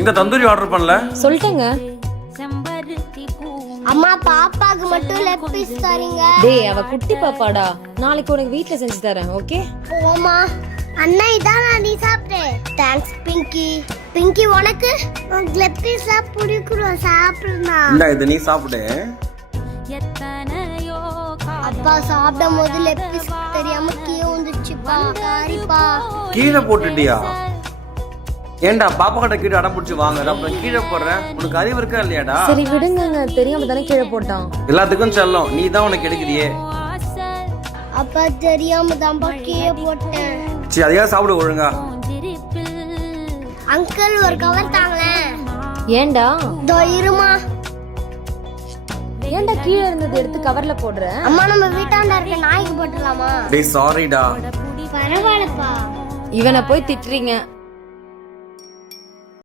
இந்த தந்தூரி ஆர்டர் பண்ணல சொல்லிட்டேங்க. அம்மா பாப்பாக்கு மட்டும் லெக் பீஸ் தரீங்க. டேய் அவ குட்டி பாப்பாடா, நாளைக்கு உனக்கு வீட்ல செஞ்சு தரேன். ஓகே ஓமா அண்ணா இதான் நீ சாப்பிட்டே. தேங்க்ஸ் பிங்கி. பிங்கி உனக்கு லெக் பீஸ் பிடிக்கும் சாப்பிடுனா. இந்த இது நீ சாப்பிடு. அப்பா சாப்பிடும் போது லெக் பீஸ் தெரியாம கீழே வந்துச்சுப்பா. சாரிப்பா. கீழே போட்டுட்டியா? ஏன்டா பாப்பா கிட்ட கீழே அடம் பிடிச்சி வாங்க, அப்புறம் கீழே போடுறேன். உனக்கு அறிவு இருக்கா இல்லையாடா? சரி விடுங்க, தெரியாம தானே கீழே போட்டான். எல்லாத்துக்கும் செல்லம், நீ தான் உனக்கு எடுக்கிறியே. அப்பா தெரியாம தான் கீழே போட்டேன். சரி அதையா சாப்பிடு ஒழுங்கா. அங்கிள் ஒரு கவர் தாங்களேன். ஏன்டா இதோ இருமா. ஏன்டா கீழே இருந்தது எடுத்து கவர்ல போடுற? அம்மா நம்ம வீட்டாண்ட இருக்க நாய்க்கு போட்டுடலாமா? டேய் சாரிடா. பரவாயில்லப்பா. இவனை போய் திட்டுறீங்க.